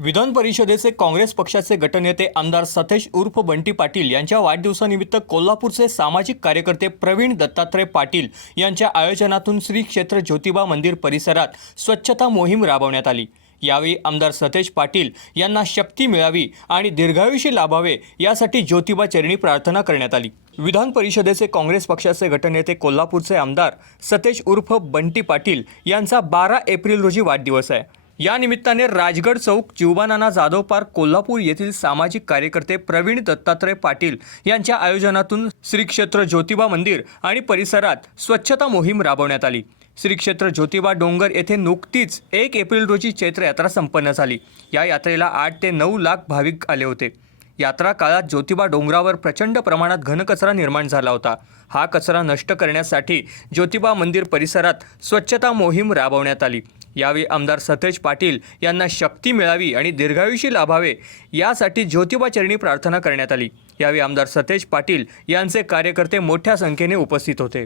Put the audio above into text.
विधान परिषदेचे काँग्रेस पक्षाचे गटनेते आमदार सतेज उर्फ बंटी पाटील यांच्या वाढदिवसानिमित्त कोल्हापूरचे सामाजिक कार्यकर्ते प्रवीण दत्तात्रय पाटील यांच्या आयोजनातून श्री क्षेत्र ज्योतिबा मंदिर परिसरात स्वच्छता मोहीम राबवण्यात आली। यावेळी आमदार सतेज पाटील यांना शक्ती मिळावी आणि दीर्घायुष्य लाभावे यासाठी ज्योतिबा चरणी प्रार्थना करण्यात आली। विधान परिषदेचे काँग्रेस पक्षाचे गटनेते कोल्हापूरचे आमदार सतेज उर्फ बंटी पाटील यांचा 12 एप्रिल रोजी वाढदिवस आहे। या निमित्ताने राजगड चौक, जीवबानाना जाधव पार्क, कोल्हापूर येथील सामाजिक कार्यकर्ते प्रवीण दत्तात्रय पाटील यांच्या आयोजनातून श्री क्षेत्र ज्योतिबा मंदिर आणि परिसरात स्वच्छता मोहीम राबवण्यात आली। श्री क्षेत्र ज्योतिबा डोंगर येथे नुकतीच 1 एप्रिल रोजी चैत्र यात्रा संपन्न झाली। या यात्रेला 8 ते 9 लाख भाविक आले होते। यात्रा काळात ज्योतिबा डोंगरावर प्रचंड प्रमाणात घनकचरा निर्माण झाला होता। हा कचरा नष्ट करण्यासाठी ज्योतिबा मंदिर परिसरात स्वच्छता मोहीम राबवण्यात आली। यावेळी आमदार सतेज पाटील यांना शक्ती मिळावी आणि दीर्घायुष्य लाभावे यासाठी ज्योतिबा चरणी प्रार्थना करण्यात आली। यावेळी आमदार सतेज पाटील यांचे कार्यकर्ते मोठ्या संख्येने उपस्थित होते।